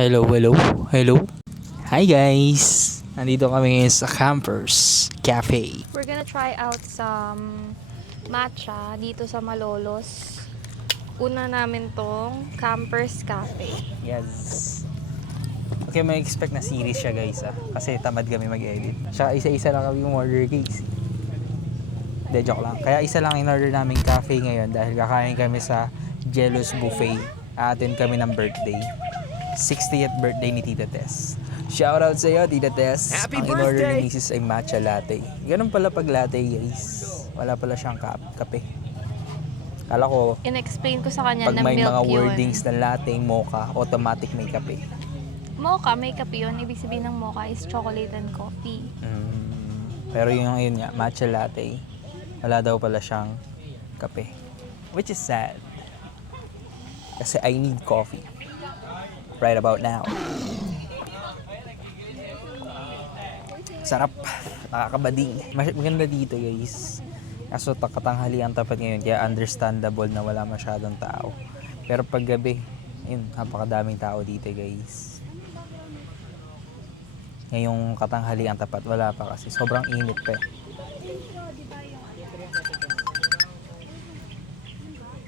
Hello, hello, hello. Hi guys! Nandito kami ngayon sa Campers Cafe. We're gonna try out some matcha dito sa Malolos. Una namin tong Campers Cafe. Yes. Okay, may expect na series siya guys kasi tamad kami mag-edit. Siya isa-isa lang kami order guys. Hindi, joke lang. Kaya isa lang in-order namin cafe ngayon dahil kakain kami sa Jealous Buffet. Attend kami ng birthday. 60th birthday ni Tita Tess. Shoutout sa iyo, Tita Tess. Happy Ang in-order birthday! ni Mrs. ay matcha latte. Ganun pala pag latte guys. Wala pala siyang kape. Kala ko, In-explain ko sa kanya pag na may milk mga yun. wordings na latte, mocha, automatic may kape. Mocha, may kape yun. Ibig sabihin ng mocha is chocolate and coffee. Pero yung yun nga, matcha latte, wala daw pala siyang kape. Which is sad. Kasi I need coffee. Right about now. Sarap. Nakakabading. Maganda dito guys. Kaso katanghali ang tapat ngayon, kaya understandable na wala masyadong tao. Pero pag gabi, yun, napakadaming tao dito guys. Ngayong katanghali ang tapat, wala pa kasi sobrang init pa eh.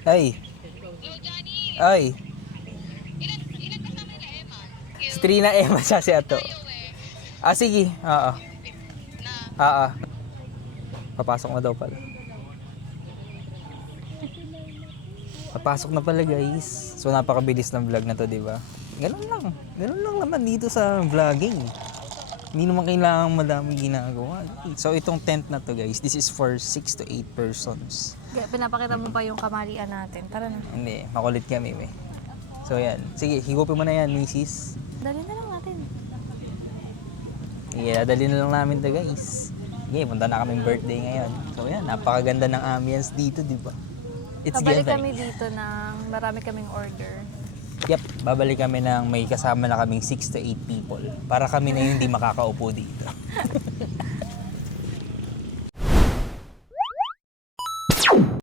Ay! Ay! Strina Emma siya si Ato. Ah, sige. Oo. Oo. Papasok na daw pala. Papasok na pala guys. So napakabilis ng vlog na to, di ba? Ganun lang. Ganun lang naman dito sa vlogging. Hindi naman kailangan madaming ginagawa. So itong tent na to guys, this is for 6 to 8 persons. Pinapakita mo pa yung kamalian natin. Tara na. Hindi, makulit kami eh. So yan. Sige, higupin mo na yan, misis. Dali na lang natin. Sige, dadali na lang namin to guys. Sige, punta na kaming birthday ngayon. So yan, napakaganda ng ambience dito, di ba? It's Babalik given. kami dito ng marami kaming order. Yep, babalik kami ng may kasama na kaming 6 to 8 people. Para kami na yung hindi makakaupo dito.